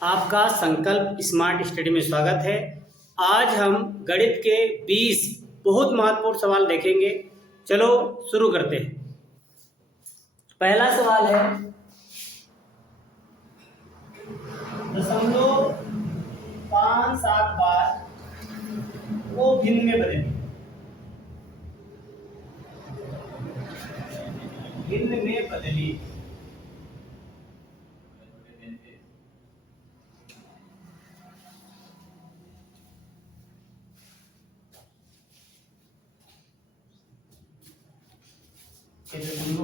आपका संकल्प smart study में स्वागत है। आज हम गणित के 20 बहुत महत्वपूर्ण सवाल देखेंगे। चलो शुरू करते हैं। पहला सवाल है 0.57 बार को भिन्न में बदलें। भिन्न में बदलिए। है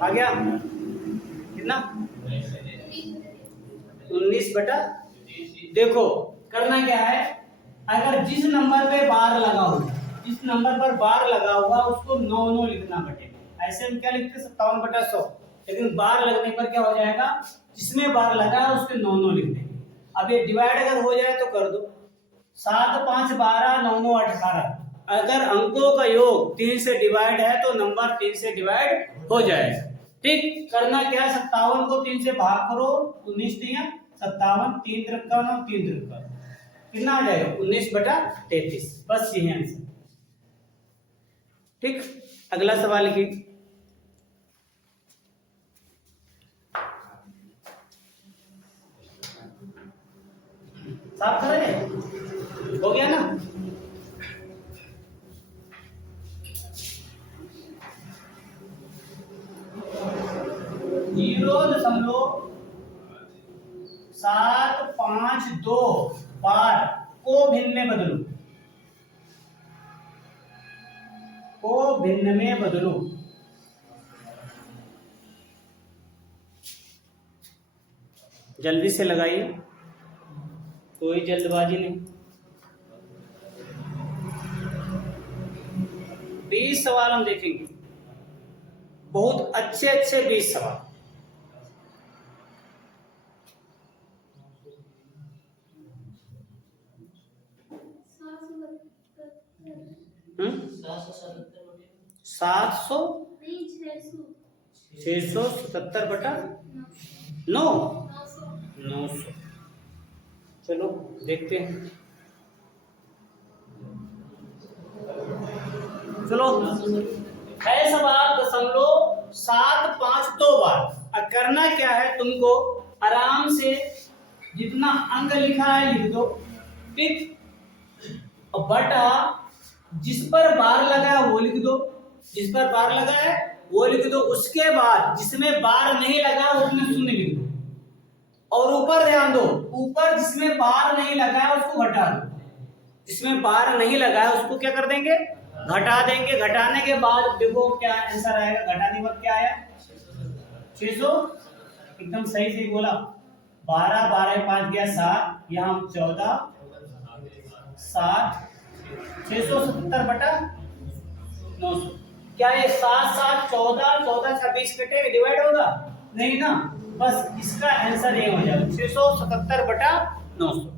आ गया कितना 19/। देखो करना क्या है, अगर जिस नंबर पे बार लगा हुआ, जिस नंबर पर बार लगा हुआ उसको 9 लिखना बटेगा। ऐसे हम क्या लिखते 57/100, लेकिन बार लगने पर क्या हो जाएगा, जिसमें बार लगा है उसके 9 लिख देंगे। अब ये डिवाइड अगर हो जाए तो कर दो। 7 5 12 9 9 18। अगर अंकों का योग 3 से डिवाइड है तो नंबर 3 से डिवाइड हो जाएगा। ठीक, करना क्या है, 57 को 3 से भाग करो, 19 3 57, 3 3 9 3 3, कितना आ जाएगा 19/33। बस यही आंसर। ठीक, अगला सवाल लिखिए। साफ करेंगे, हो गया ना। जीरो 0.752 बार को भिन्न में बदलो। को भिन्न में बदलो। जल्दी से लगाइए, कोई जल्दबाजी नहीं। 20 सवाल हम देखेंगे, बहुत अच्छे अच्छे 20 सवाल। हम्म 700 677/9 900। चलो देखते हैं। चलो है सवाल 0.752 बार। अब करना क्या है, तुमको आराम से जितना अंक लिखा है लिख दो। ठीक, बटा जिस पर बार लगा है वो लिख दो, जिस पर बार लगा है वो लिख दो। उसके बाद जिसमें बार नहीं लगा उसमें 0 लिख दो। और ऊपर ध्यान दो, ऊपर जिसमें बार नहीं लगा है उसको घटा दो। जिसमें बार नहीं लगा है उसको क्या कर देंगे, घटा देंगे। घटाने के बाद देखो क्या आंसर आएगा। घटाने के बाद क्या आया 600। एकदम सही से बोला। 12 12 5 गया 7, यहाँ 14 7 677/900। क्या ये 7 7 14 14 26 कटे डिवाइड होगा नहीं ना। बस इसका आंसर ये हो जाएगा 677/900।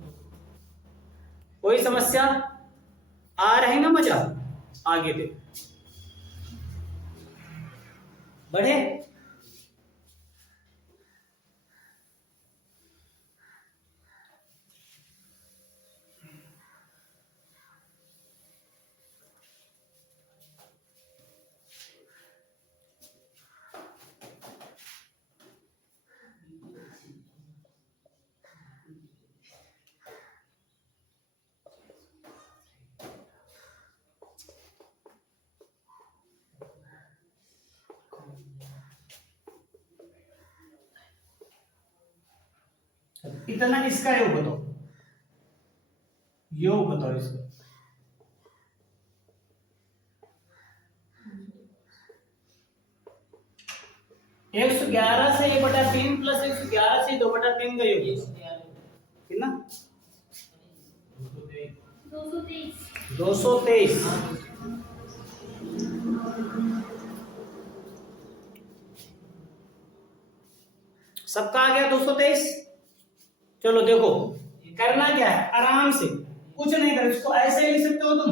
कोई समस्या आ रही ना, मजा आगे दे बढ़े। इतना इसका योग बताओ, योग बताओ इसका। 111 से 1/3 प्लस 111 से 2/3 का योग कितना 223। सबका आ गया 223। चलो देखो करना क्या है, आराम से कुछ नहीं कर, इसको ऐसे ही लिख सकते हो तुम।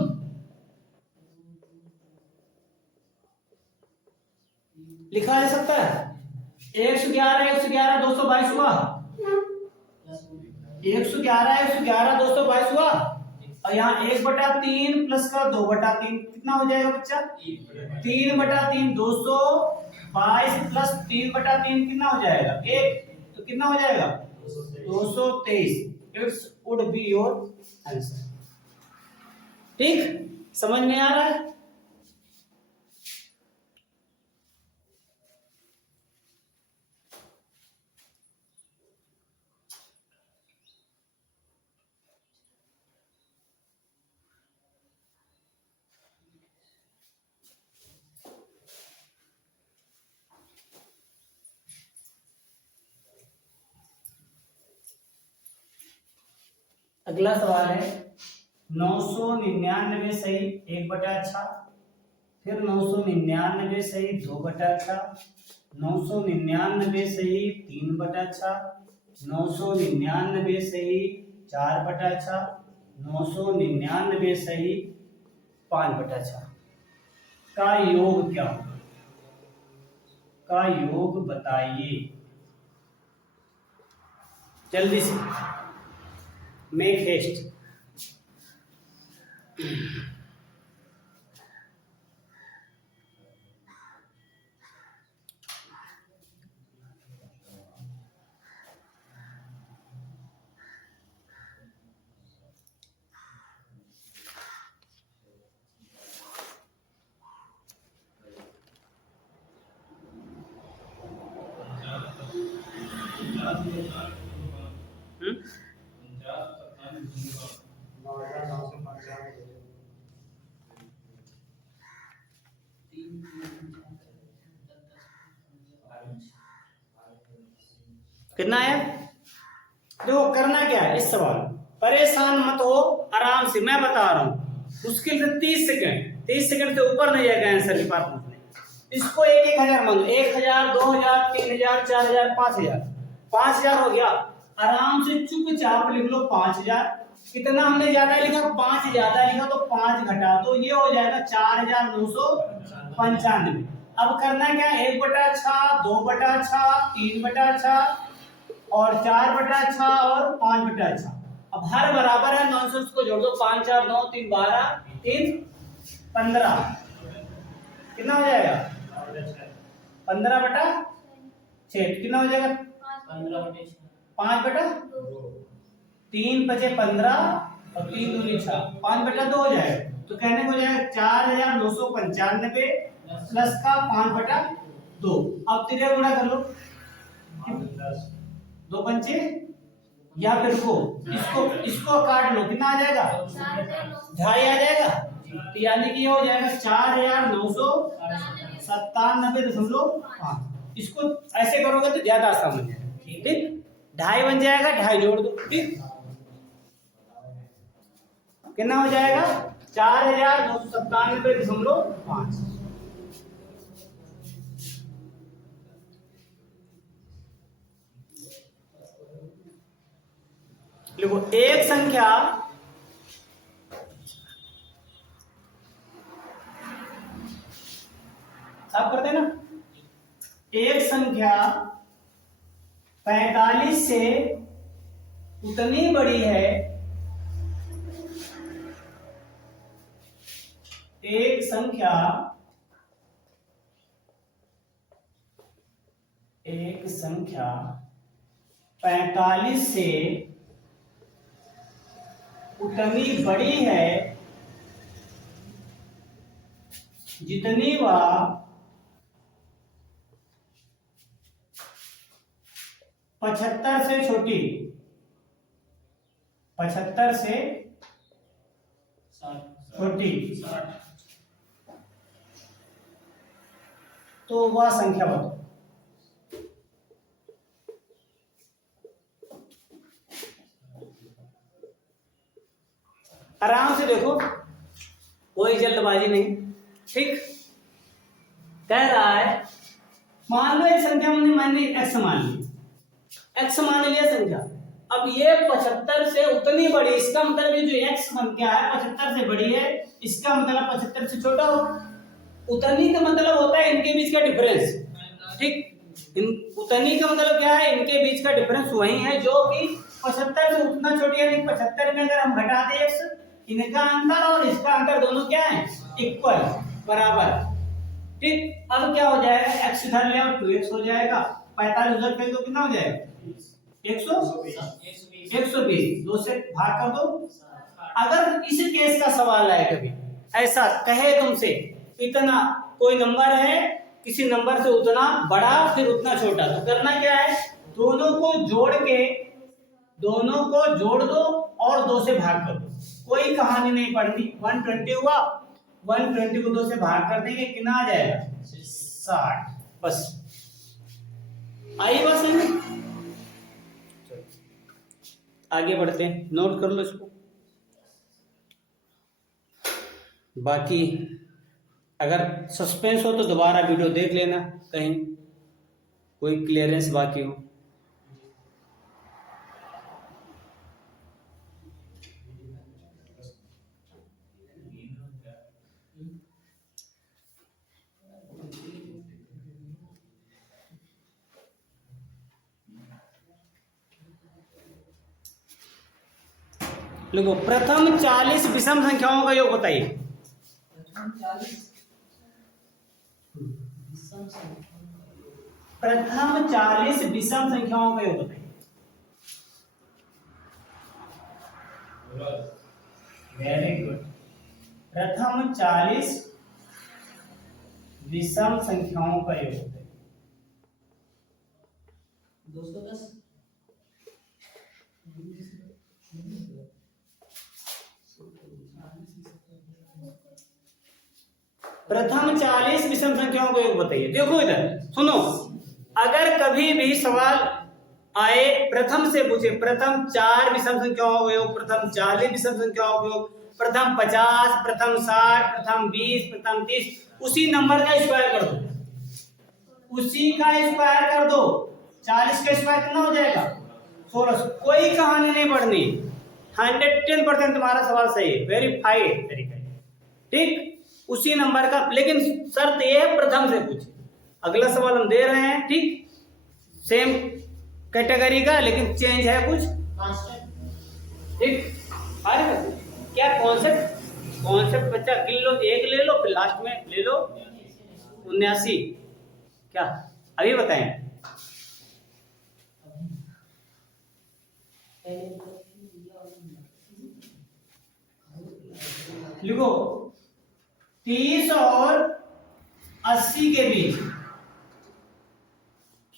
लिखा जा सकता है 111 111 222 हुआ, 111 111 222 हुआ, और यहाँ 1/3 प्लस का 2/3 कितना हो जाएगा बच्चा? 3/3 222 प्लस 3/3 कितना हो जाएगा? 1, तो कितना हो जाएगा? 223। It's would be your answer. ठीक, समझ में आ रहा है? अगला सवाल है 999 सही 1/6, फिर 999 सही 2/6, 999 सही 3/6, 999 सही 4/6, 999 सही 5/6 का योग क्या होगा? का योग बताइए जल्दी से, मेक हेस्ट। कितना है? देखो करना क्या है इस सवाल, परेशान मत हो, आराम से मैं बता रहा हूँ। मुश्किल से 30 सेकंड से ऊपर नहीं जाएगा आंसर की बात पूछने। इसको 1,000 मान लो, 1,000 2,000 3,000 4,000 5,000, 5,000 हो गया। आराम से चुपचाप लिख लो 5,000। कितना हमने ज्यादा लिखा? 5 ज्यादा लिखा तो 5 घटा दो, ये हो जाएगा 4,995। अब करना क्या? 1/6 2/6 3/6 और 4/6 और 5/6। अब हर बराबर है, 900 को जोड़ दो, 5 4 9 3 12 3 15, कितना हो जाएगा? 15/6 कितना हो जाएगा? 5/2, 3 5 15 और 3 दूनी 6, 5/2 हो जाएगा। तो कहने को जाएगा 4,995 प्लस का 5/2। अब तिरे गुणा कर लो, 2 पंचे, या फिर इसको काट लो, कितना आ जाएगा? 2.5 आ जाएगा। तो यानी कि ये हो जाएगा 4,997.5। इसको ऐसे करोगे तो ज्यादा आसान हो जाएगा। ठीक, 2.5 बन जाएगा, 2.5 जोड़ दो। ठीक, कितना हो जाएगा? 4,997.5। देखो एक संख्या साफ कर देना, एक संख्या 45 से उतनी बड़ी है, एक संख्या 45 से उतनी बड़ी है जितनी वह 75 से छोटी, 75 से छोटी, तो वह संख्या बताओ। आराम से देखो, कोई जल्दबाजी नहीं। ठीक, कह रहा है मान लो एक संख्या मैंने x मान ली, x मान लिया संख्या। अब ये 75 से उतनी बड़ी, इसका मतलब ये जो x संख्या है 75 से बड़ी है, इसका मतलब 75 से छोटा हो। उतनी का मतलब होता है इनके बीच का डिफरेंस। ठीक, इन उतनी का मतलब क्या है, इनके बीच का डिफरेंस वही है जो कि 75 से उतना छोटी है। 75 में अगर हम घटा दें x, इनका अंतर और इसका अंतर दोनों क्या है, इक्वल, बराबर। ठीक, अब क्या हो जाएगा, x इधर ले और 2x हो जाएगा, 45 उधर फेंक दो, कितना हो जाएगा 120, 2 से भाग कर दो। अगर इस केस का सवाल आए कभी ऐसा कहे तुमसे, इतना कोई नंबर है, किसी नंबर से उतना बड़ा फिर उतना छोटा, तो करना क्या है, दोनों को जोड़ दो और 2 से भाग कर दो। कोई कहानी नहीं पढ़नी। 120 हुआ, 120 को 2 से भाग कर देंगे, कितना आ जाएगा 60, बस आई बस है। आगे बढ़ते हैं, नोट कर लो इसको। बाकी अगर सस्पेंस हो तो दोबारा वीडियो देख लेना, कहीं कोई क्लियरेंस बाकी हो। देखो, प्रथम 40 विषम संख्याओं का योग बताइए। प्रथम 40 विषम संख्याओं का योग बताइए। Very good. प्रथम 40 विषम संख्याओं का योग बताइए। 210। प्रथम 40 विषम संख्याओं का योग बताइए। देखो इधर सुनो, अगर कभी भी सवाल आए प्रथम से पूछे, प्रथम 4 विषम संख्याओं का योग, प्रथम 40 विषम संख्याओं का योग, प्रथम 50, प्रथम 60, प्रथम 20, प्रथम 30, उसी नंबर का स्क्वायर कर दो, उसी का स्क्वायर कर दो। 40 का स्क्वायर कितना हो जाएगा 1600। कोई कहानी नहीं पढ़नी, 110% तुम्हारा सवाल सही है, वेरीफाइड तरीका। ठीक, उसी नंबर का, लेकिन शर्त ये है प्रथम से पूछे। अगला सवाल हम दे रहे हैं, ठीक, सेम कैटेगरी का, लेकिन चेंज है कुछ, ठीक। अरे क्या कॉन्सेप्ट बच्चा गिन लो, एक ले लो, फिर लास्ट में ले लो 79। क्या अभी बताएं? लिखो, 30 और 80 के बीच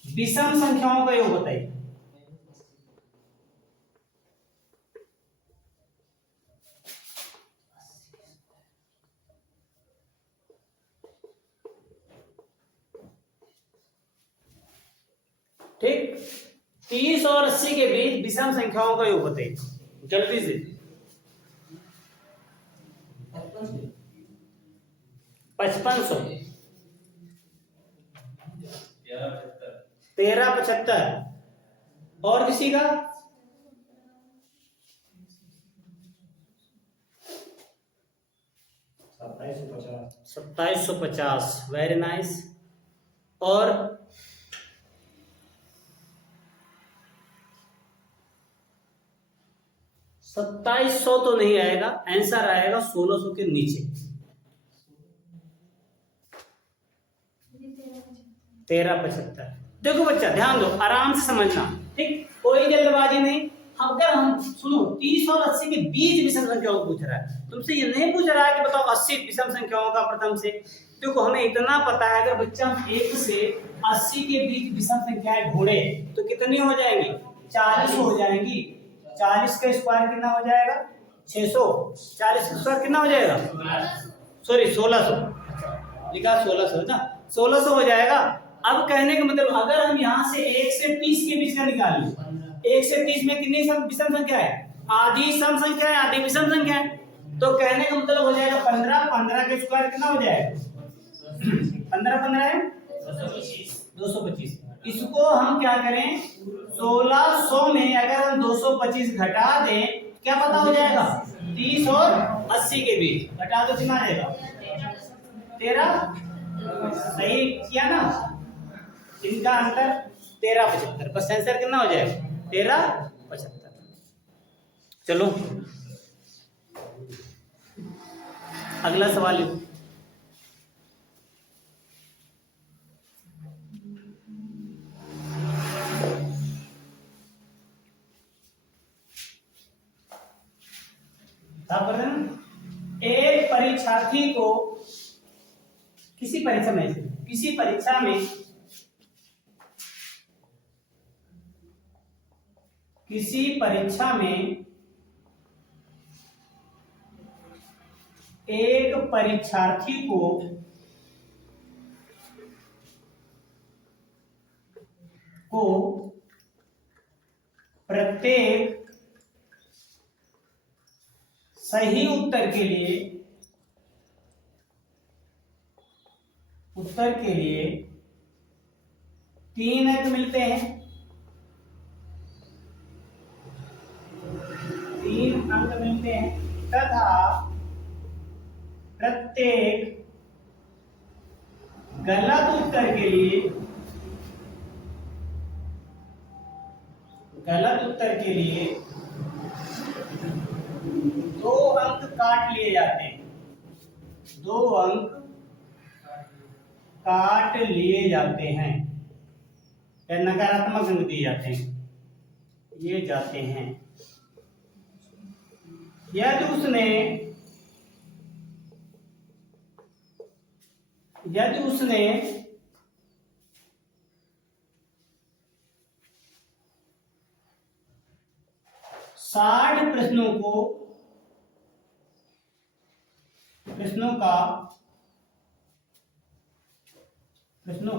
विषम संख्याओं का योग बताइए। ठीक, 30 और 80 के बीच विषम संख्याओं का योग बताइए जल्दी से। 5500, 1375, और किसी का 2750, वेरी नाइस। और 2700 तो नहीं आएगा, आंसर आएगा 1600 के नीचे, 1375। देखो बच्चा ध्यान दो, आराम से समझना, ठीक, कोई जल्दबाजी नहीं। अगर हम सुनो 30 और 80 के बीच विषम संख्याओं को पूछ रहा है, तुमसे ये नहीं पूछ रहा है कि बताओ 80 विषम संख्याओं का प्रथम से। देखो हमें इतना पता है, अगर बच्चा 1 से 80 के बीच विषम संख्याएं ढूंढे तो कितनी हो जाएंगी, 40 हो जाएंगी। 40 का स्क्वायर कितना हो जाएगा 600, 40 का स्क्वायर कितना हो जाएगा, सॉरी 1600 लिखा, 1600 ना, 1600 हो जाएगा। अब कहने का मतलब, अगर हम यहाँ से 1 से 30 के बीच का निकाल लें, 1 से 30 में कितनी विषम संख्या है, आधी सम संख्या है, आधी विषम संख्या है, तो कहने का मतलब हो जाएगा 15, 15 का स्क्वायर कितना हो जाएगा 15 15 है 225। इसको हम क्या करें, 1600 में अगर हम 225 घटा दें, क्या पता हो जाएगा 30 और 80 के बीच घटा दो, कितना आएगा 13। सही किया ना, इनका अंतर 1375, बस आंसर कितना हो जाएगा 1375। चलो अगला सवाल लिखो। एक परीक्षार्थी को किसी परीक्षा में एक परीक्षार्थी को प्रत्येक सही उत्तर के लिए 3 अंक मिलते हैं, 3 अंक मिलते हैं तथा प्रत्येक गलत उत्तर के लिए 2 अंक काट लिए जाते हैं, 2 अंक काट लिए जाते हैं या नकारात्मक अंक दिए जाते हैं, ये जाते हैं। यदि उसने 60 प्रश्नों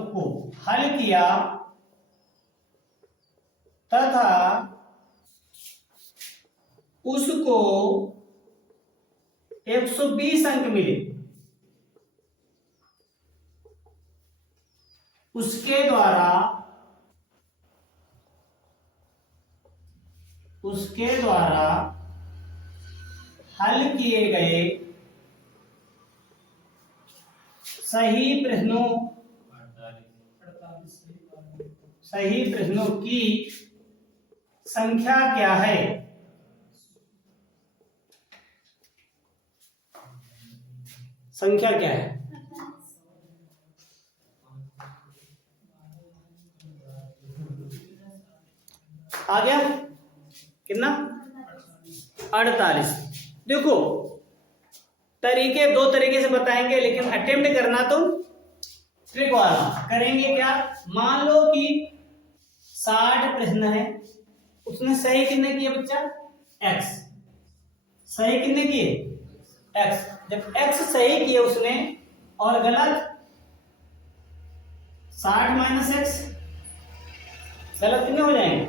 को हल किया तथा उसको 120 अंक मिले, उसके द्वारा हल किए गए सही प्रश्नों की संख्या क्या है? संख्या क्या है? आ गया कितना? 48। देखो दो तरीके से बताएंगे, लेकिन अटेम्प्ट करना तो ट्रिक वाला करेंगे। क्या? मान लो कि 60 प्रश्न है, उसने सही कितने किए बच्चा? x। सही कितने किए? x। जब x सही किए उसने और गलत 60 माइनस x, गलत कितने हो जाएंगे?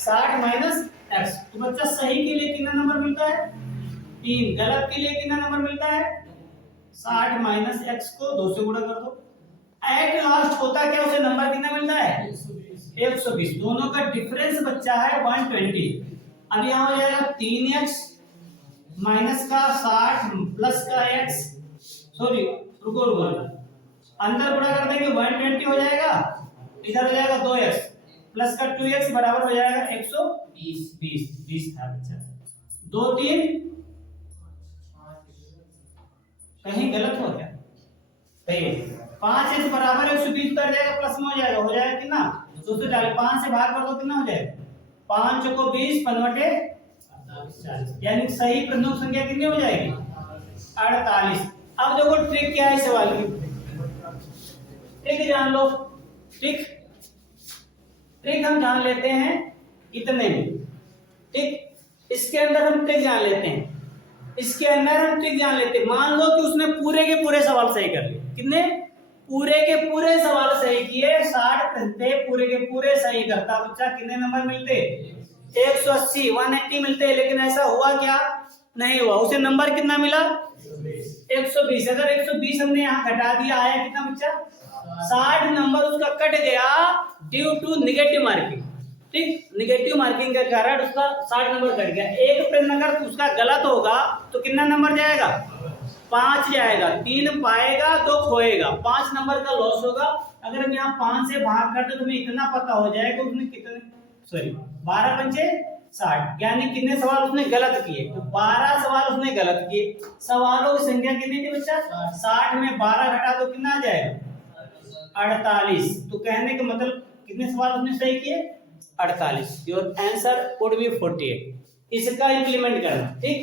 60 माइनस x। तो बच्चा सही के लिए कितना नंबर मिलता है? 3। गलत के लिए कितना नंबर मिलता है? 60 माइनस x को 2 से गुणा कर दो। एट लास्ट होता क्या? उसे नंबर कितना मिलता है? 120। दोनों का डिफरेंस बच्चा है 120। अब यहां हो जाएगा 3x माइनस का 60 प्लस का x, सॉरी रुको अंदर गुणा कर देंगे 120 हो जाएगा, इधर हो जाएगा 2x प्लस का 2x बराबर हो जाएगा 120। 20 था बच्चा। 2 3 कहीं गलत हो क्या? सही। 5x बराबर 120 कर जाएगा, प्लस में हो जाएगा कितना? 5 से भाग कर दो, कितना हो जाएगा? 5 को 20 पंवटे 40, यानी सही प्रश्नों की संख्या कितनी हो जाएगी? 48। अब देखो ट्रिक क्या है सवाल की, ट्रिक जान लो। ट्रिक हम जान लेते हैं इतने में। ठीक, इसके अंदर हम ट्रिक जान लेते हैं, मान लो कि उसने पूरे के पूरे सवाल सही कर लिए। कितने? पूरे के पूरे सवाल सही किए, 60 प्रश्न पूरे के पूरे सही करता बच्चा, कितने नंबर मिलते? 180 180 मिलते। लेकिन ऐसा हुआ क्या? नहीं हुआ। उसे नंबर कितना मिला? 120। अगर 120 हमने यहाँ घटा दिया, आया कितना बच्चा? 60 नंबर उसका कट गया ड्यू टू निगेटिव मार्किंग। ठीक, निगेटिव मार्किंग के कारण उसका 60 नंबर कट गया। एक प्रश्न अगर उसका गलत होगा तो कितना नंबर जाएगा? 5 जाएगा। 3 पाएगा 2 खोएगा, 5 नंबर का लॉस होगा। अगर हम यहाँ 5 से भाग कर तो तुम्हें इतना पता हो जाएगा उसने कितने, सॉरी 12 पंचे 60, यानी कितने सवाल उसने गलत किए। तो 12 सवाल उसने गलत किए। सवालों की संख्या कितनी थी बच्चा? 60 में 12 घटा दो कितना आ जाएगा? 48। तो कहने का मतलब कितने सवाल उसने सही किए? 48। Your answer would be 48। इसका इंप्लीमेंट करना, ठीक,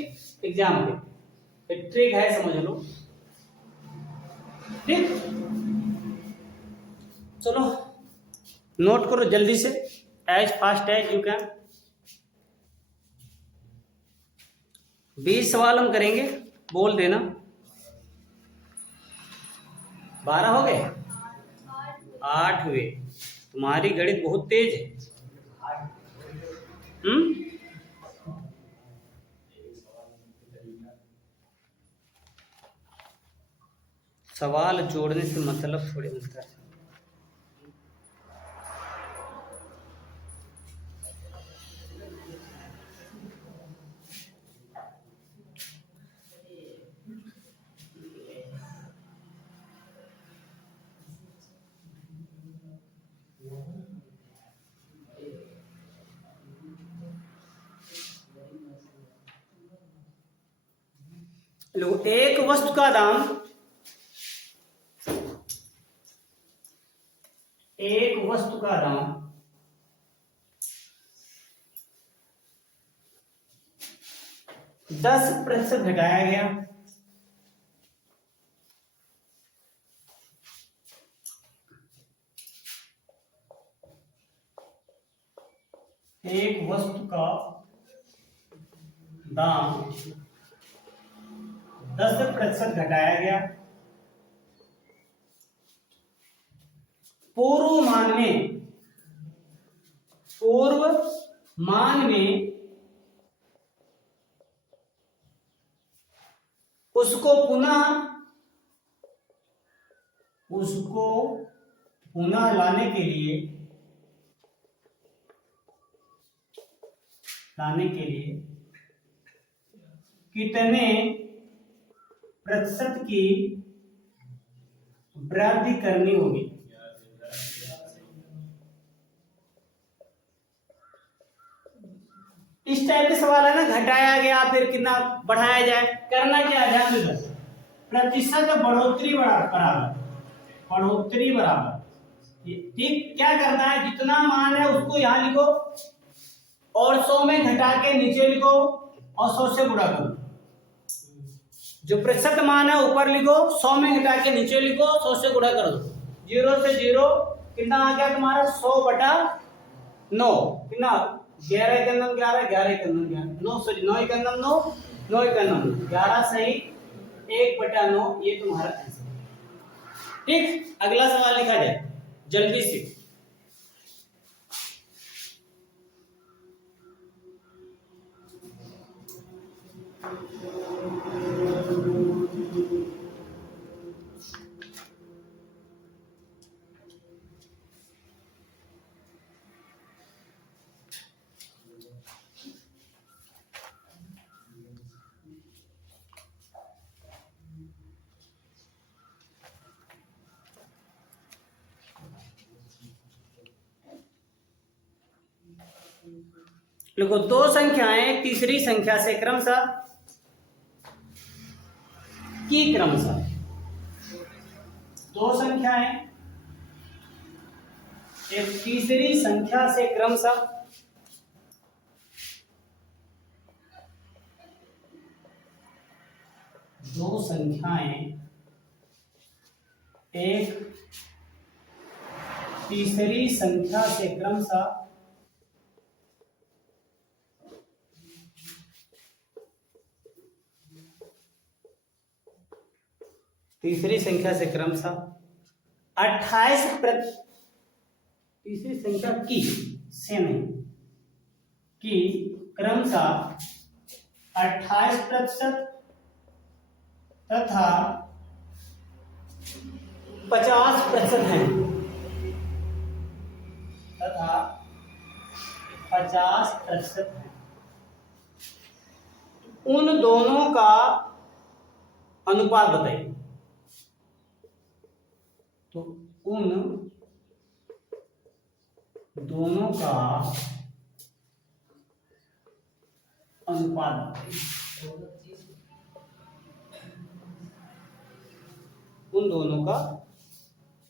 एग्जाम पे एक ट्रिक है, समझ लो, ठीक। चलो नोट करो जल्दी से, as fast as you can. 20 सवाल हम करेंगे, बोल देना। 12 हो गए? 8 हुए। तुम्हारी गणित बहुत तेज है। सवाल जोड़ने से मतलब थोड़ी मिलता है। लो, एक वस्तु का दाम, एक वस्तु का दाम 10% घटाया गया। एक वस्तु का दाम 10% घटाया गया। पूर्व मान में उसको पुनः लाने के लिए कितने प्रतिशत की वृद्धि करनी होगी? इस टाइप के सवाल है ना, घटाया गया फिर कितना बढ़ाया जाए, करना क्या है, ध्यान दो। प्रतिशत बढ़ोतरी बराबर, ठीक, क्या करना है, जितना मान है उसको यहाँ लिखो और 100 में घटा के नीचे लिखो और 100 से गुणा करो। जो प्रतिशत मान है ऊपर लिखो, 100 में घटा के नीचे लिखो, 100 से गुणा कर दो। 0 से 0 कितना आ गया तुम्हारा? 100/9 कितना? 11 के अंदर 11, 11 के अंदर 11, 9 सॉरी 9 के अंदर 9, 9 के अंदर 11 सही 1/9, ये तुम्हारा आंसर। ठीक, अगला सवाल लिखा जाए जल्दी से। देखो, दो संख्याएं तीसरी संख्या से क्रमशः दो संख्याएं एक तीसरी संख्या से क्रमशः दो संख्याएं एक तीसरी संख्या से क्रमशः तीसरी संख्या से क्रमशः 28 तीसरी संख्या की से नहीं की क्रमशः 28% तथा 50% है, तथा 50% है। उन दोनों का अनुपात बताइए। तो उन दोनों का अनुपात, उन दोनों का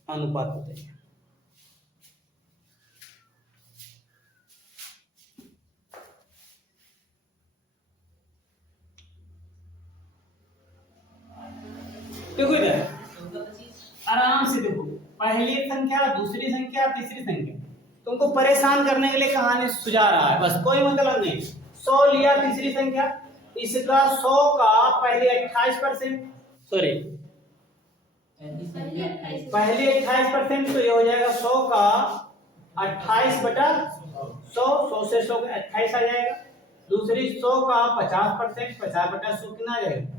अनुपात बताइए। देखो इधर आराम से देखो, पहली संख्या, दूसरी संख्या, तीसरी संख्या, तुमको परेशान करने के लिए कहानी सुझा रहा है, बस कोई मतलब नहीं। 100 लिया तीसरी संख्या, इसका 100 का पहले 28%, सॉरी पहले 28%, तो ये हो जाएगा 100 का 28/100, 100 से 100 28 आ जाएगा। दूसरी 100 का 50%, 50/100 कितना आ जाएगा?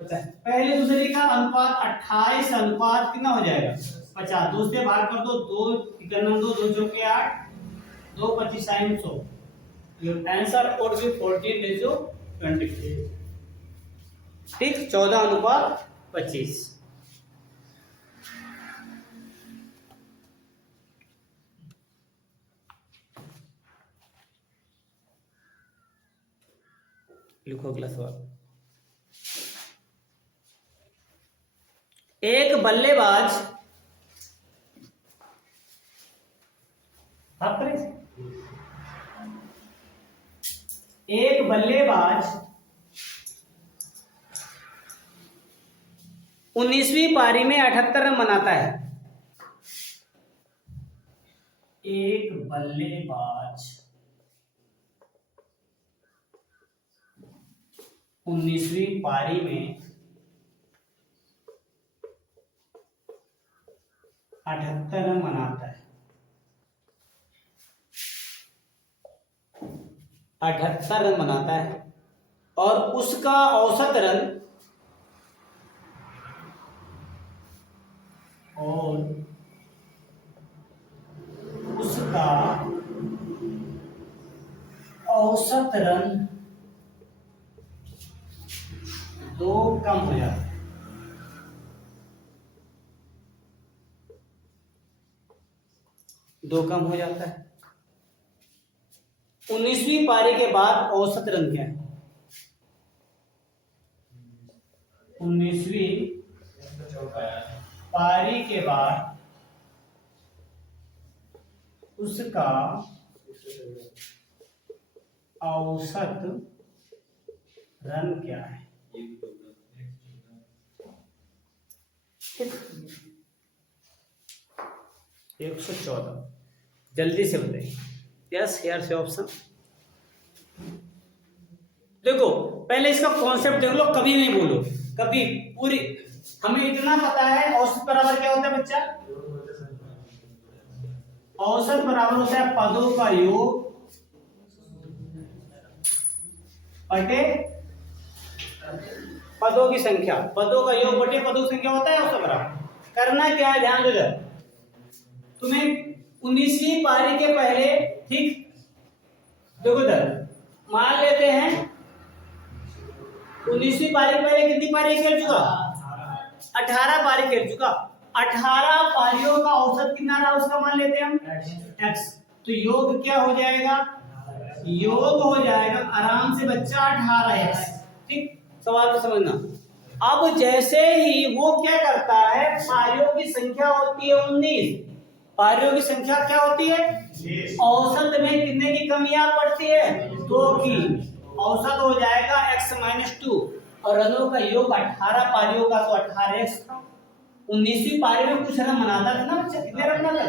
पहले दूसरे का अनुपात 28 अनुपात कितना हो जाएगा? 50। दूसरे भाग कर दो, 2 2 2 चौके 8, 2 25 100। Your answer would be 14:23। ठीक, 14:25। लिखो अगला सवाल। एक बल्लेबाज एक बल्लेबाज 19वीं पारी में 78 रन बनाता है। एक बल्लेबाज 19वीं पारी में 78 रन बनाता है। 78 रन बनाता है और उसका औसत रन दो कम हो जाता है। दो कम हो जाता है। 19वीं पारी के बाद औसत रन क्या है? 19वीं पारी के बाद उसका औसत रन क्या है? 114। जल्दी से बताइए। यस, हेयर से ऑप्शन देखो, पहले इसका कॉन्सेप्ट देख लो, कभी नहीं बोलो, कभी पूरी। हमें इतना पता है औसत बराबर क्या होता है बच्चा? औसत बराबर होता है पदों का योग बटे पदों की संख्या। पदों का योग बटे पदों की संख्या होता है औसत बराबर। करना क्या है, ध्यान दो जरा। तुम्हें 19वीं पारी के पहले, ठीक, देखो इधर मान लेते हैं 19वीं पारी पहले कितनी पारी खेल चुका? 18 पारी खेल चुका। 18 पारियों का औसत कितना रहा उसका मान लेते हैं हम x। तो योग क्या हो जाएगा? योग हो जाएगा आराम से बच्चा 18x। ठीक, सवाल को समझना। अब जैसे ही वो क्या करता है, पारियों की संख्या होती है 19, पारियों की संख्या क्या होती है? औसत में कितने की कमियां पड़ती है? 2 की। औसत हो जाएगा x-2 और रनों का योग 18 पारियों का, तो 18x था। 19वीं पारी में कुछ रन बनाता था ना बच्चा, कितने रन बनाता?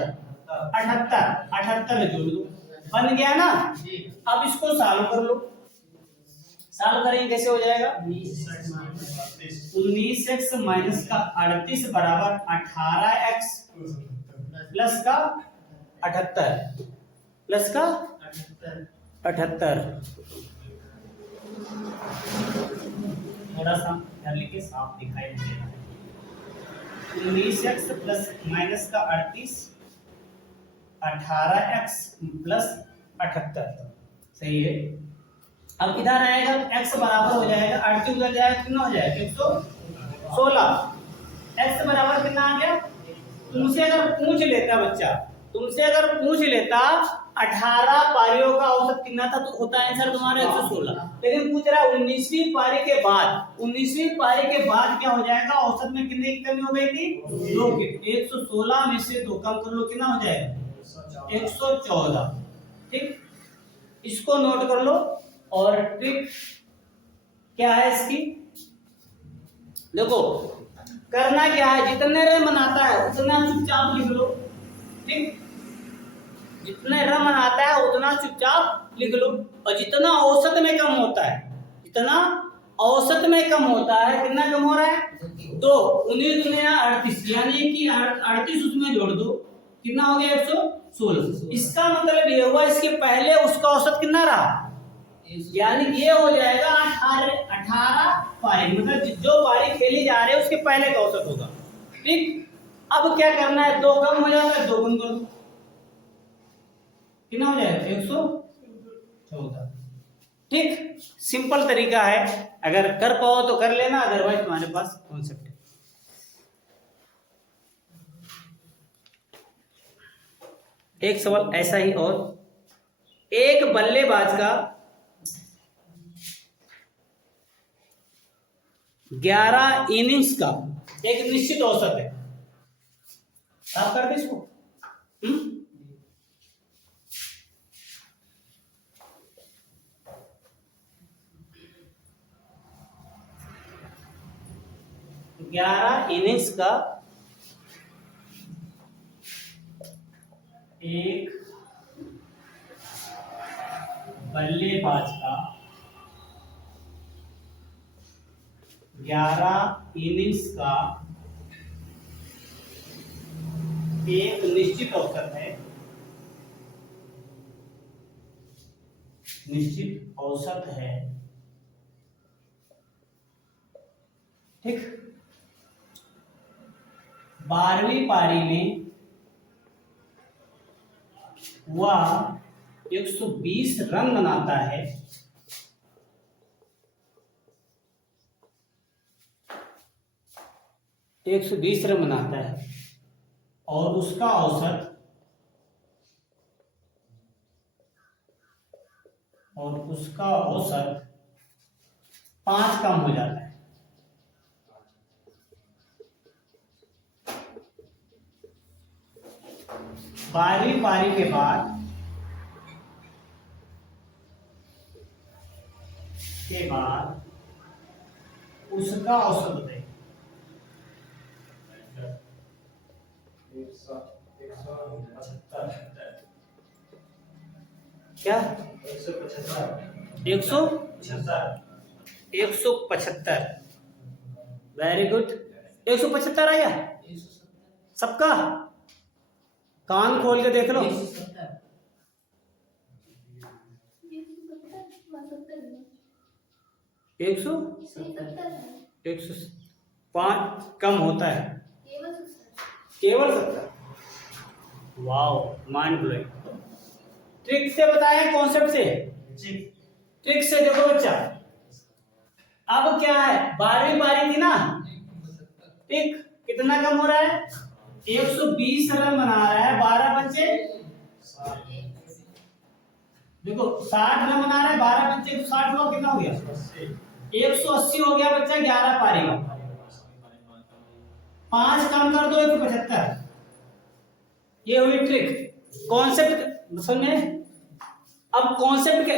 78 जोड़ दो, बन गया ना। अब इसको सॉल्व कर लो। सॉल्व करेंगे कैसे हो जाएगा? 19x माइनस का 38 बराबर 18x प्लस का 78 प्लस का 78। थोड़ा सा इधर लिखे, साफ दिखाई दे रहा है। 19x प्लस माइनस का 38, 18x प्लस 78, सही है। अब इधर आएगा x बराबर हो जाएगा 38 उधर जाएगा, कितना हो जाएगा? 116। x बराबर कितना आ गया? तुमसे अगर पूछ लेता बच्चा तुमसे अगर पूछ लेता 18 पारियों का औसत कितना था तो होता आंसर तुम्हारा 116, लेकिन पूछ रहा 19वीं पारी के बाद, 19वीं पारी के बाद क्या हो जाएगा, औसत में कितने की कमी हो गई थी, 2 की। 116 में से 2 कम कर लो, कितना हो जाएगा, 114। ठीक, इसको नोट कर लो। और ट्रिक क्या है इसकी, देखो करना क्या है, जितने रन आता है उतना चुपचाप लिख लो। ठीक, जितने रन आता है उतना चुपचाप लिख लो। और जितना औसत में कम होता है, जितना औसत में कम होता है, कितना कम हो रहा है, 2, 19 दुनिया 38, यानी कि 38 उसमें जोड़ दो, कितना हो गया, 116। इसका मतलब ये हुआ इसके पहले उसका औसत कितना रहा, यानी ये हो जाएगा 18 पारी, मतलब जो पारी खेली जा रही है उसके पहले का औसत होगा। ठीक, अब क्या करना है, 2 कम हो जाएगा, 2 गुना कर दो, कितना हो जाएगा, 114। ठीक, सिंपल तरीका है, अगर कर पाओ तो कर लेना, अदरवाइज तुम्हारे पास कॉन्सेप्ट है। एक सवाल ऐसा ही, और एक बल्लेबाज का 11 इनिंग्स का एक निश्चित औसत है, आप कर दे इसको। 11 इनिंग्स का एक बल्लेबाज का 11 इनिंग्स का एक निश्चित औसत है, निश्चित औसत है। ठीक, 12वीं पारी में वह 120 रन बनाता है, 120 रन बनाता है, और उसका औसत, और उसका औसत 5 कम हो जाता है। बारहवीं पारी के बाद उसका औसत बताइए। क्या 175, वेरी गुड, 175 आया सबका, कान खोल के देख लो। 105 कम होता है, केवल 70। Wow, mind blowing. ट्रिक से बताएं, कॉन्सेप्ट से, ट्रिक से देखो बच्चा। अब क्या है, 12वीं पारी थी ना, ठीक, कितना कम हो रहा है, 120 रन बना रहा है, 12 पंचे, देखो 60 रन बना रहा है, 12 पंचे 60 हुआ, कितना हो गया, 180 हो गया बच्चा 11 पारी में। 5 कम कर दो, 175। ये हुई ट्रिक। कॉन्सेप्ट सुनिए, अब कॉन्सेप्ट के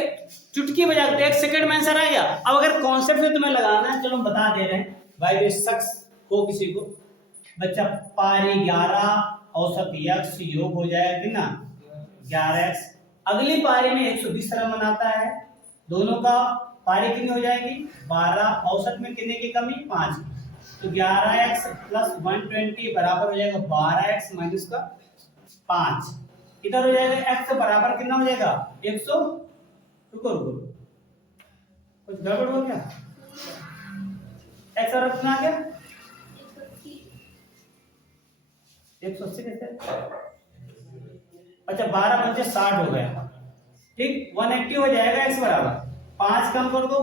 चुटकी बजा के 1 सेकंड में आंसर आ गया। अब अगर कॉन्सेप्ट में तुम्हें लगाना है, चलो हम बता दे रहे हैं भाई, शख्स को किसी को बच्चा पारी 11 औसत यक्स योग हो जाएगा कितना 11x, अगली पारी में 120 रन बनाता है, दोनों का पारी कितनी हो जाएगी 12, औसत में कितने की कमी 5, तो 11x प्लस 120 बराबर हो जाएगा 12x माइनस का 5, इधर हो जाएगा x बराबर कितना हो जाएगा 100, रुको रुको कुछ गड़बड़ हो गया, x और कितना आ गया 180 कैसे, अच्छा 12 पंचे 60 हो गया, ठीक 180 हो जाएगा x बराबर 5 कम कर दो,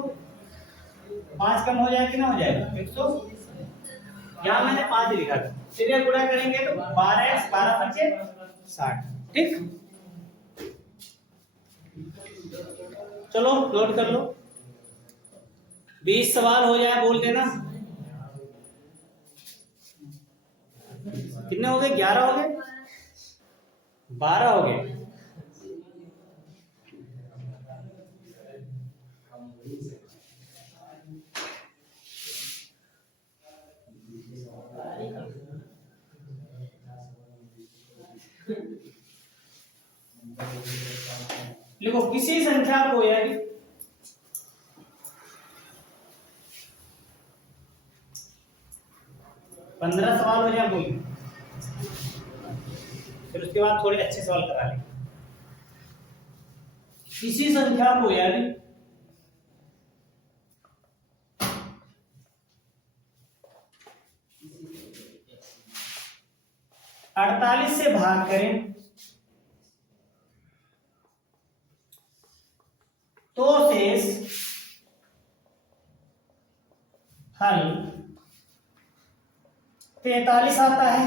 5 कम हो जाएगा कितना हो जाएगा 100, यहाँ मैंने 5 लिखा था, सीरियल गुणा करेंगे तो 12x 12 पंचे 60, ठीक, चलो नोट कर लो। 20 सवाल हो जाए बोल देना। कितने हो गए? 11 हो गए, 12 हो गए। देखो किसी संख्या को यानी 15 सवाल हो जाए बोलिए, फिर उसके बाद थोड़े अच्छे सवाल करा लेंगे। किसी संख्या को यानी 48 से भाग करें तो शेष हल 43 आता है।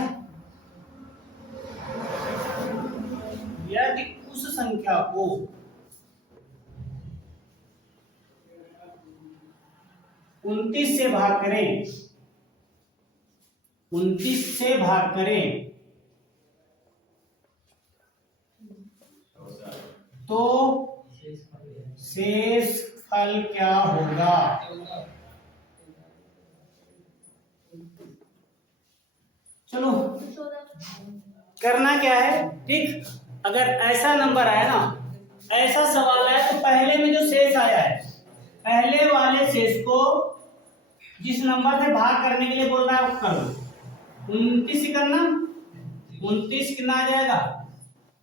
यदि उस संख्या को 29 से भाग करें, 29 से भाग करें तो शेष फल क्या होगा? चलो करना क्या है, ठीक, अगर ऐसा नंबर आया ना, ऐसा सवाल है तो पहले में जो शेष आया है, पहले वाले शेष को जिस नंबर से भाग करने के लिए बोल रहा है वो कर लो। 29 करना, 29 कितना आ जाएगा?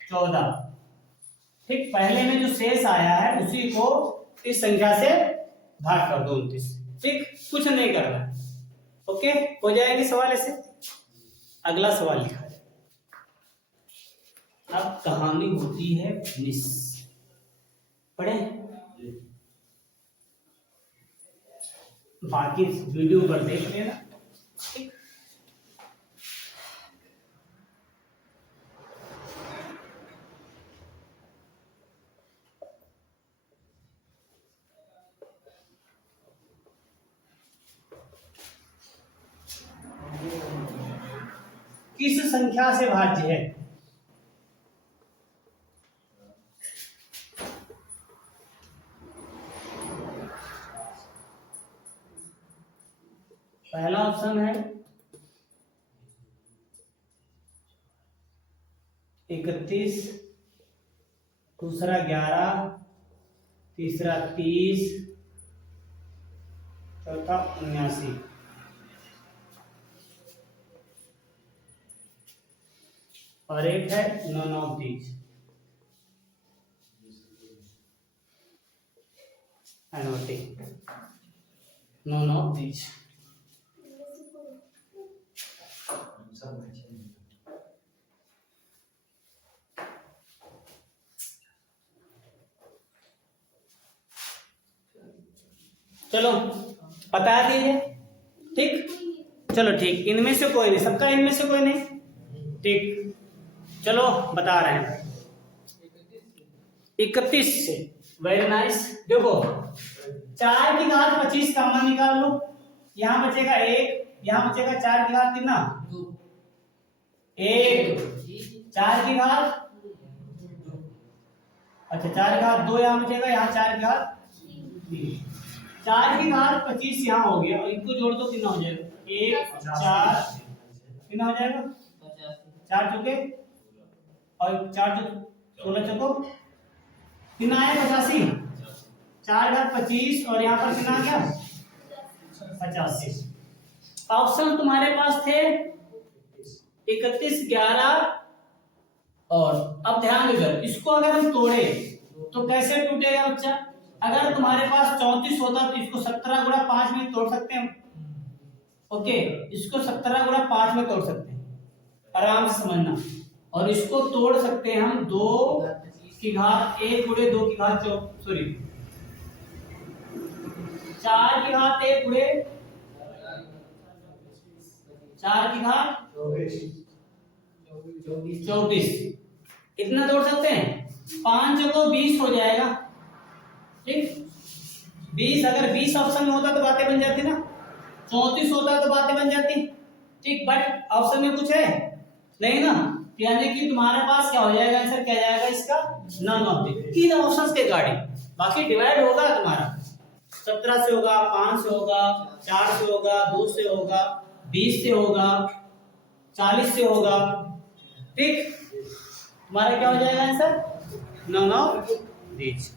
14। ठीक, पहले में जो शेष आया है उसी को इस संख्या से भाग कर दो 29। ठीक, कुछ नहीं करना। ओके, हो जाएगी सवाल ऐसे। अगला सवाल लिखा है। अब कहानी होती है फिनिश। पढ़े, बाकी वीडियो पर देख लेना। ठीक, किस संख्या से भाज्य है? पहला ऑप्शन है 31, दूसरा 11, तीसरा 30, चौथा 79 और एक है none of these none of these। चलो बता दीजिए। ठीक, चलो ठीक, इनमें से कोई नहीं, सबका इनमें से कोई नहीं। ठीक, चलो बता रहे हैं 31 से। Very nice. देखो 4 की घात 25 कॉमन निकाल लो, यहां बचेगा 1, यहां बचेगा 4 की घात कितना? 1, 4 की घात, अच्छा 4 की घात 2 यहां बचेगा, यहां 4 की घात 3, 4 की घात 25 यहाँ हो गया और इनको जोड़ दो, कितना हो जाएगा? 1 4 कितना हो जाएगा? 4 चौके और 4 16 चौको कितना आया? 85। 4 घात 25 और यहाँ पर कितना आ गया? 85। ऑप्शन तुम्हारे पास थे 31, 11 और अब ध्यान दो, इसको अगर हम तोड़े तो कैसे टूटेगा बच्चा? अगर तुम्हारे पास 34 होता तो इसको 17 गुणा 5 में तोड़ सकते हैं। ओके, इसको 17 गुणा 5 में तोड़ सकते हैं, आराम से समझना। और इसको तोड़ सकते हैं हम 2 की घात 1 गुणे 2 की घात 4 की घात 1 गुणे 4 की घात 24, इतना जोड़ सकते हैं, 5 को 20 हो जाएगा। ठीक, 20 अगर 20 ऑप्शन में होता तो बातें बन जाती ना, 34 होता तो बातें बन जाती। ठीक, बट ऑप्शन में कुछ है नहीं ना, यानी कि तुम्हारे पास क्या हो जाएगा, आंसर क्या जाएगा इसका, none of the in options के गाड़ी। बाकी डिवाइड होगा तुम्हारा 17 से होगा, 5 से होगा, 4 से होगा, 2 से होगा, 20 से होगा, 40 से होगा। ठीक, तुम्हारा क्या हो जाएगा आंसर, नन ऑफ दीज।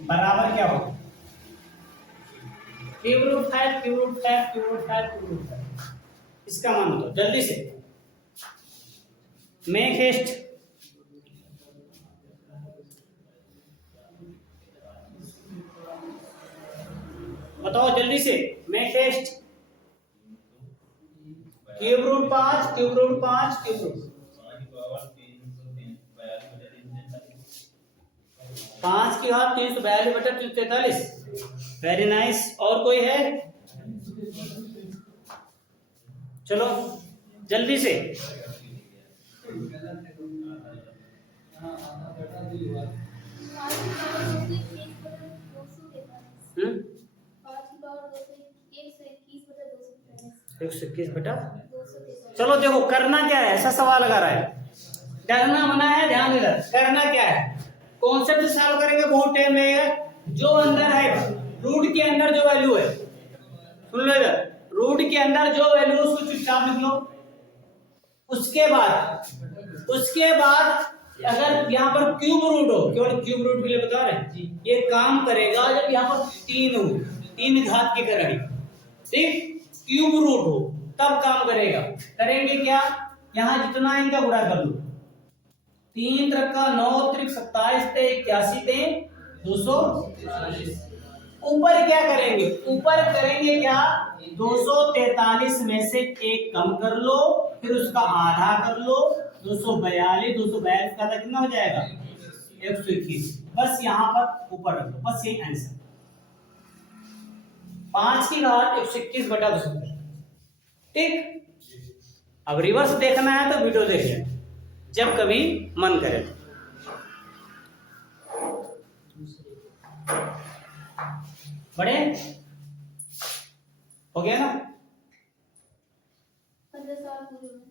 बराबर क्या होगा, cube root 5, cube root 5, cube root 5, cube root 5। इसका मान बताओ जल्दी से, मेक हेस्ट। बताओ जल्दी से, make haste. Cube root 5, cube root 5, cube root 5 की घात 342 बटा 343। Very nice. और कोई है, चलो जल्दी से। हम्म, 121 बटा, चलो देखो करना क्या है, ऐसा सवाल अगर है, करना मना है, ध्यान इधर, करना क्या है, कॉन्सेप्ट सॉल्व करेंगे बहुत टाइम लगेगा। जो अंदर है, रूट के अंदर जो वैल्यू है, सुन लो इधर, रूट के अंदर जो वैल्यू उसको चुपचाप लिख लो। उसके बाद अगर यहाँ पर क्यूब रूट हो, केवल क्यूब रूट के लिए बता रहे हैं, ये काम करेगा जब यहाँ पर 3 हो, 3 घात की करड़ी, ठीक, क्यूब रूट हो तब काम करेगा। करेंगे क्या, यहाँ जितना इनका गुणा कर लो, 3 3 9 3 27 ते 81 ते 243। ऊपर क्या करेंगे, ऊपर करेंगे क्या, 243 में से 1 कम कर लो, फिर उसका आधा कर लो, 242, 242 का कितना हो जाएगा, 121। बस यहाँ पर ऊपर रख दो, बस यही आंसर। 5 की घात 121 बटा 243। ठीक, अब रिवर्स देखना है तो वीडियो देख लें जब कभी मन करे। बड़े हो गया ना, 15 साल पूरे हुए।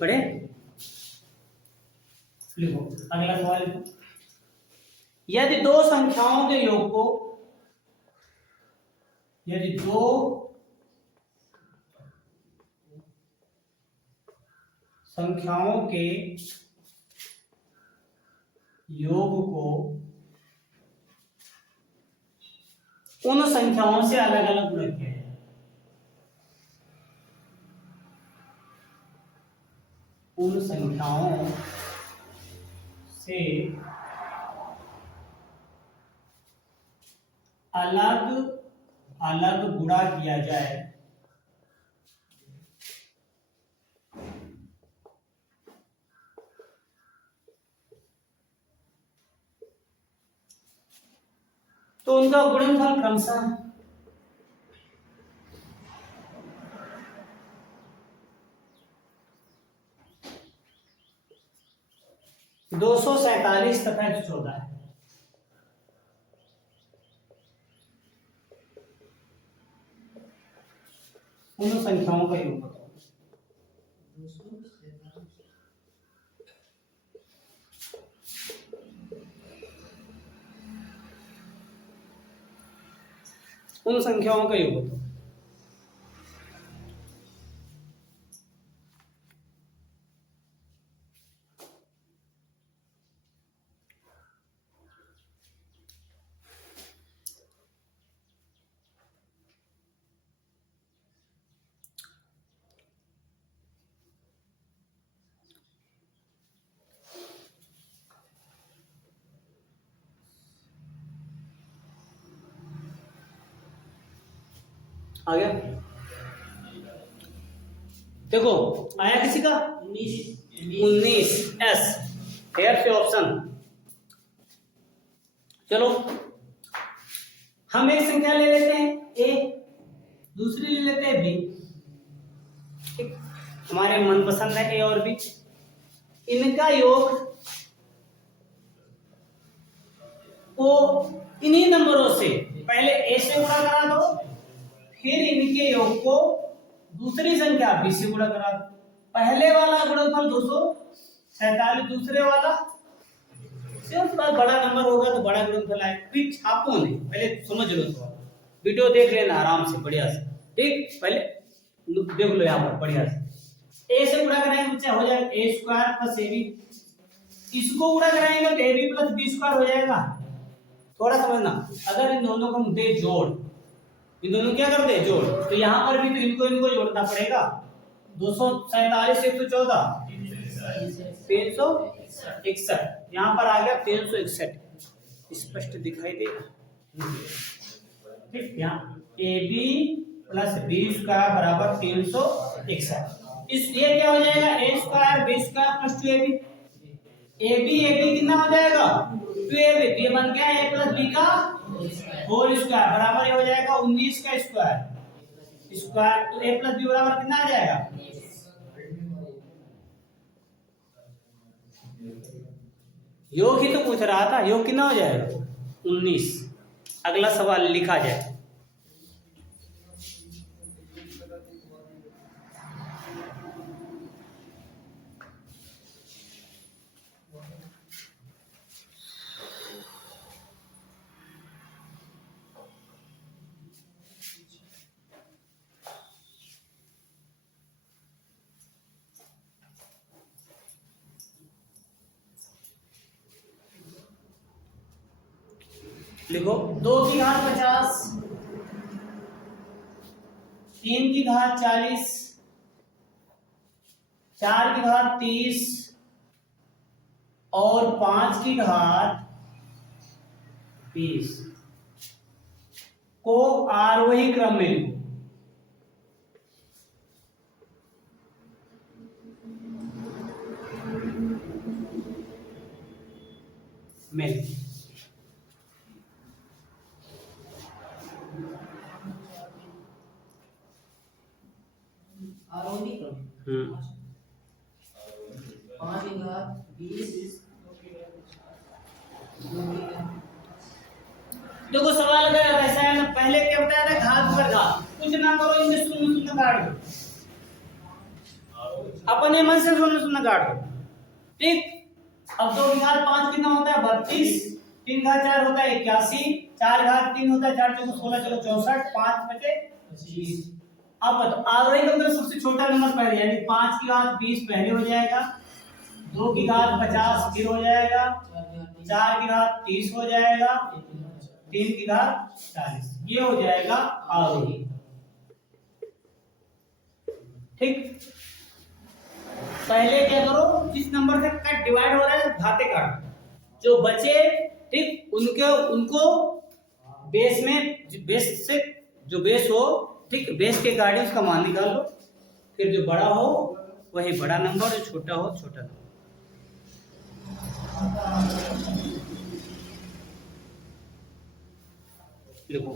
बड़े लिखो, अगला सवाल लिखो। यदि दो संख्याओं के योग को, यदि दो संख्याओं के योग को उन संख्याओं से अलग अलग गुणा किया जाए, उन संख्याओं से अलग अलग गुणा किया जाए तो उनका गुणनफल क्रमशः 247 तक 114 है। उन संख्याओं का योग बताओ। उन संख्याओं का योग बताओ। आ गया? देखो आया किसी का 19 एस हेयर से ऑप्शन। चलो हम एक संख्या ले लेते हैं ए, दूसरी ले लेते हैं बी। ठीक, हमारे मनपसंद है ए और बी। इनका योग को इन्हीं नंबरों से पहले ए से गुणा करा दो, फिर इनके योग को दूसरी संख्या बी से गुणा करा दो। पहले वाला गुणनफल 247, दूसरे वाला से उसका बड़ा नंबर होगा तो बड़ा गुणनफल आएगा। फिर छापो नहीं, पहले समझ लो थोड़ा, वीडियो देख लेना आराम से बढ़िया से। ठीक, पहले देख लो यहाँ पर बढ़िया से। ए से गुणा कराएंगे बच्चा हो जाएगा ए स्क्वायर प्लस ए बी। इसको गुणा कराएंगे तो A B plus B square हो जाएगा। थोड़ा समझना, अगर इन दोनों को हम दे जोड़, इन दोनों क्या करते हैं जोड़, तो यहाँ पर भी तो इनको इनको जोड़ना पड़ेगा। 247 से 114 361, यहाँ पर आ गया 361, स्पष्ट दिखाई देगा। ठीक, यहाँ a B plus B square बराबर 361। इस ये क्या हो जाएगा ए square b square plus 2ab। A b कितना हो जाएगा 2ab, ये बन गया a प्लस बी का होल स्क्वायर बराबर ये हो जाएगा 19 का स्क्वायर स्क्वायर। तो a प्लस बी बराबर कितना आ जाएगा, योग ही तो पूछ रहा था, योग कितना हो जाएगा 19। अगला सवाल लिखा जाए। लिखो 2 की घात 50, 3 की घात 40, 4 की घात 30 और 5 की घात 20 को आरोही क्रम में लिखो। आरोही क्रम 5 की घात 20। देखो सवाल अगर ऐसा है ना, पहले क्या बताया था घात पर घात, कुछ ना करो इनमें शून्य शून्य काट दो, अपने मन से शून्य शून्य काट दो। ठीक, अब 2 की घात 5 कितना होता है 32, 3 घात 4 होता है 81, 4 घात 3 होता है 4 चौको 16, चलो 64, 5 बचे 25। अब बताओ आरोही क्रम में सबसे छोटा नंबर पहले, यानी 5 की घात 20 पहले हो जाएगा, 2 की घात 50 फिर हो जाएगा, 4 की घात 30 हो जाएगा, 3 की घात 40, ये हो जाएगा आरोही। ठीक, पहले क्या करो, जिस नंबर से कट डिवाइड हो रहा है घाते काट, जो बचे ठीक उनको बेस में, बेस से जो बेस हो ठीक, बेस के गाड़ी उसका मान निकाल लो, फिर जो बड़ा हो वही बड़ा नंबर, जो छोटा हो छोटा नंबर। लिखो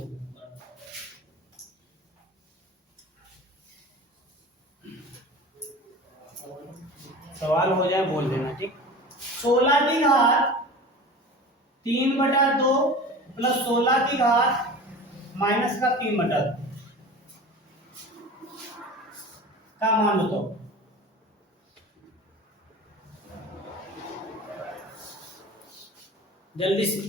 सवाल हो जाए बोल देना। ठीक। 16 की घात 3/2 प्लस 16 की घात माइनस का 3/2 का मान बताओ। जल्दी से।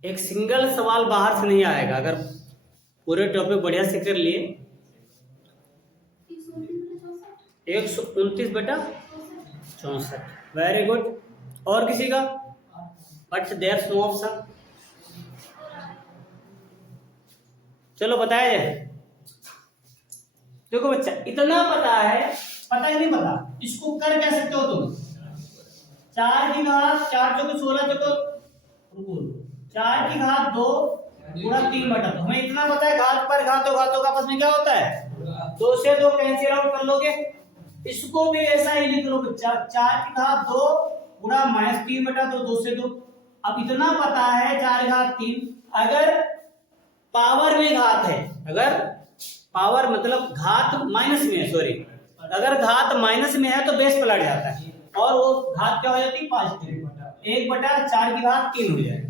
एक सिंगल सवाल बाहर से नहीं आएगा अगर पूरे टॉपिक बढ़िया से कर लिए। 129/64। Very good. और किसी का? But there no option. चलो बताया जाए। देखो बच्चा, इतना पता है, पता ही नहीं पता, इसको कर क्या सकते हो तुम? 4 की घात 4 चौको 16 चौको 4 की घात 2 गुणा 3/2। हमें इतना पता है घात पर घातों का आपस में क्या होता है? 2 से 2 कैंसिल आउट कर लोगे। इसको भी ऐसा ही लिख लो बच्चा, 4 की घात 2 गुणा -3/2, 2 से 2। अब इतना पता है 4 घात 3, अगर पावर में घात है, अगर पावर मतलब घात माइनस में है, सॉरी, अगर घात माइनस में है तो बेस पलट जाता है और वो घात क्या हो जाती है? पॉजिटिव। 1/4 की घात 3 हो जाएगा।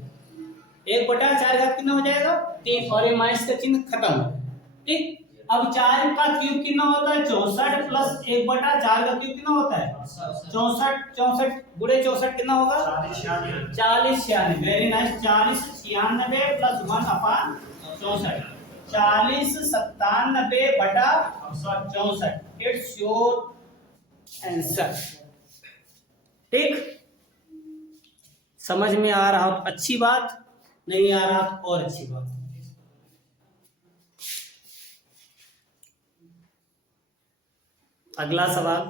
1/4 घात कितना हो जाएगा? 3, और ये माइनस का चिन्ह खत्म हो जाएगा। ठीक। अब 4 का क्यूब कितना होता है? 64 प्लस 1/4 का क्यूब कितना होता है? 64। 64 गुणे 64 कितना होगा? 40 96। Very nice. 40 96 plus 1/64। 40 97/64। It's your answer. ठीक। समझ में आ रहा हो तो अच्छी बात, नहीं आ रहा तो और अच्छी बात। अगला सवाल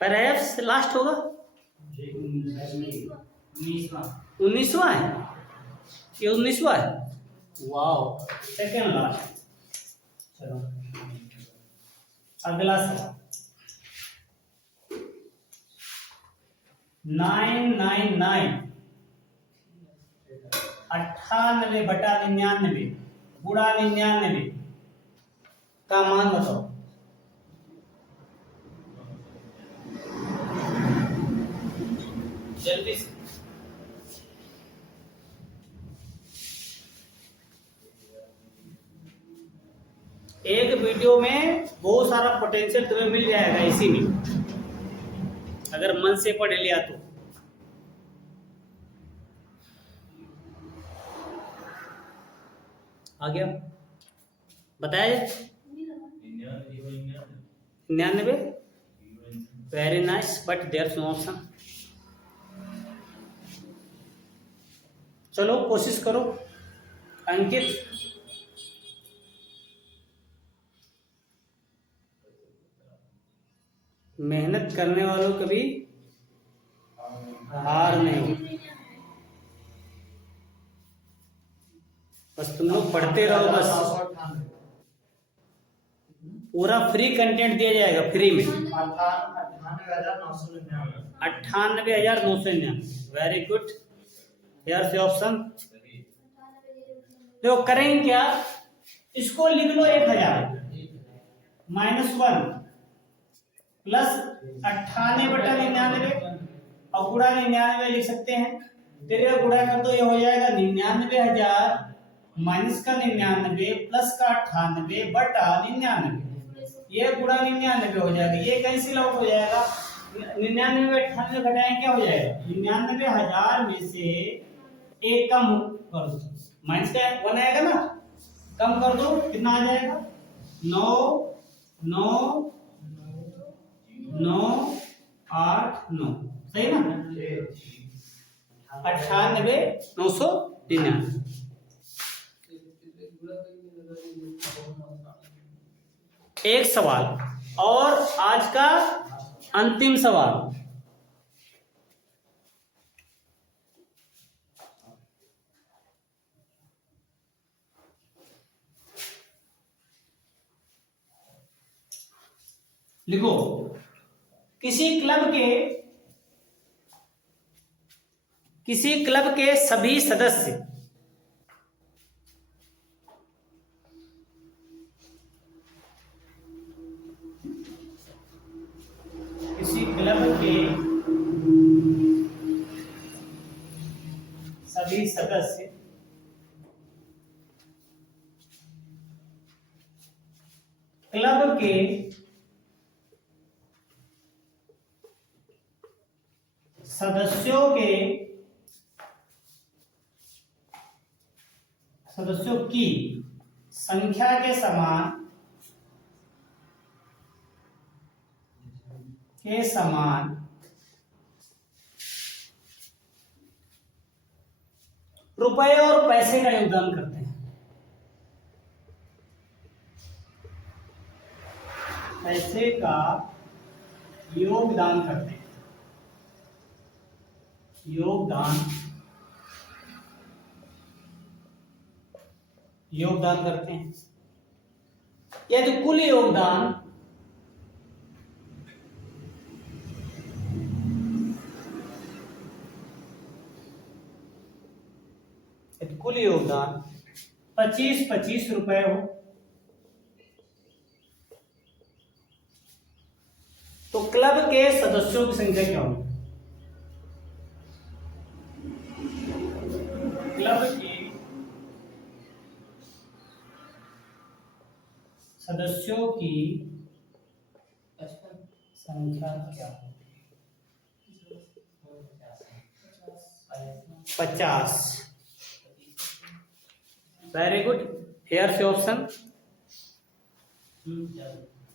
परहैप्स लास्ट होगा। 19वां है ये? 19वां है। Wow, second last. चलो अगला सवाल 999 98/99 गुणा 99 का मान बताओ। जल्दी से। एक वीडियो में बहुत सारा पोटेंशियल तुम्हें मिल जाएगा इसी में, अगर मन से पढ़ लिया तो। आ गया? बताया जाए। 99। Very nice, but there no option. चलो कोशिश करो। अंकित, मेहनत करने वालों कभी हार नहीं। बस तुम लोग पढ़ते रहो, बस पूरा फ्री कंटेंट दिया जाएगा, फ्री में। 98,999। Very good. हियर से ऑप्शन। देखो करेंगे क्या, इसको लिख लो 1000 -1 प्लस 98/99 और गुणा 99 लिख सकते हैं। फिर गुणा कर दो, ये हो जाएगा 99,000 माइनस का 99 प्लस का 98/99। ये गुणा 99 हो जाएगा, ये कैंसिल आउट हो जाएगा। 99 में 98 घटाएं क्या हो जाएगा? 99,000 में से एक कम कर दो, माइनस का 1 आएगा ना, कम कर दो, कितना आ जाएगा? 9 9 9 8 9। सही ना? 98,999। एक सवाल और आज का अंतिम सवाल, लिखो किसी क्लब के सभी सदस्य किसी क्लब के सभी सदस्य क्लब के सदस्यों की संख्या के समान रुपए और पैसे का योगदान करते हैं। पैसे का योगदान करते हैं। योगदान करते हैं। यदि कुल योगदान कुल योगदान 25-25 रुपए हो तो क्लब के सदस्यों की संख्या क्या होगी? क्लब के सदस्यों की संख्या क्या होगी? 50। वेरी गुड, हेयर से ऑप्शन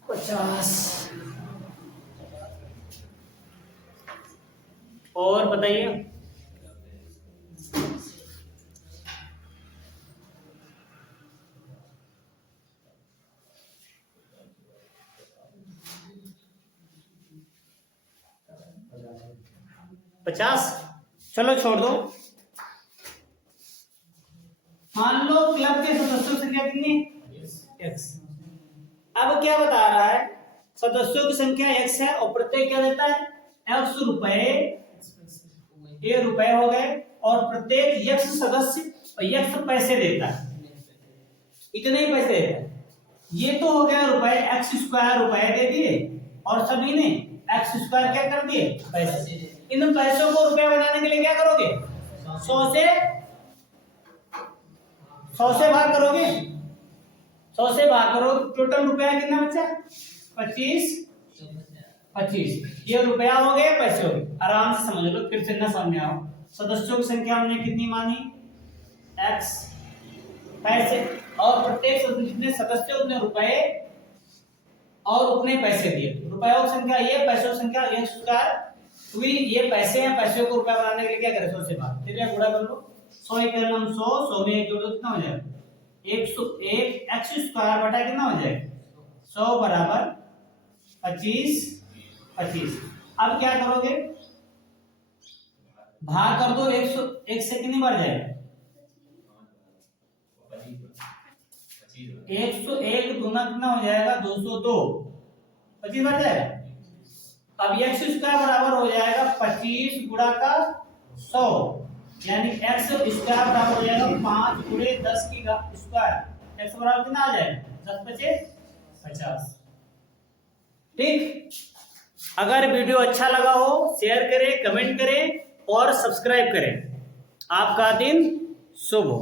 50। और बताइए, पचास। चलो छोड़ दो। मान लो क्लब के सदस्यों की संख्या कितनी है? x। अब क्या बता रहा है? सदस्यों की संख्या x है और प्रत्येक क्या देता है? x रुपए, ये रुपए हो गए और प्रत्येक x सदस्य और x पैसे देता है। इतने ही पैसे देता है। ये तो हो गया रुपए, x² रुपए दे दिए और सभी ने x² क्या कर दिए? पैसे। इन पैसों को रुपए बनाने के लिए क्या करोगे? 100 से भाग करोगे। 100 से भाग करो, टोटल रुपया कितना बचा? 25। ये रुपया हो गया, पैसे हो गए। आराम से समझ लो, फिर से ना समझ में आओ। सदस्यों की संख्या हमने कितनी मानी? x, पैसे, और प्रत्येक जितने सदस्य उतने रुपए और उतने पैसे दिए। रुपयों की संख्या ये, पैसों की संख्या x²। ये पैसे हैं, पैसों को रुपया बनाने के लिए क्या करें? 100 से भाग, फिर गुणा कर लो। 100 1 100 में 1 जोड़ दो, कितना हो जाएगा? 101 x² बटा कितना हो जाएगा? 100 बराबर 25। अब क्या करोगे? भाग कर दो। 101 से कितनी बार जाएगा? 101 दूना कितना हो जाएगा? 202। 25 बार जाएगा। अब x² बराबर हो जाएगा 25 गुणा का 100, यानी x² बराबर हो जाएगा 5 गुणे 10 की स्क्वायर। x बराबर कितना आ जाएगा? 10 बचे 50। ठीक। अगर वीडियो अच्छा लगा हो शेयर करें, कमेंट करें और सब्सक्राइब करें। आपका दिन शुभ हो।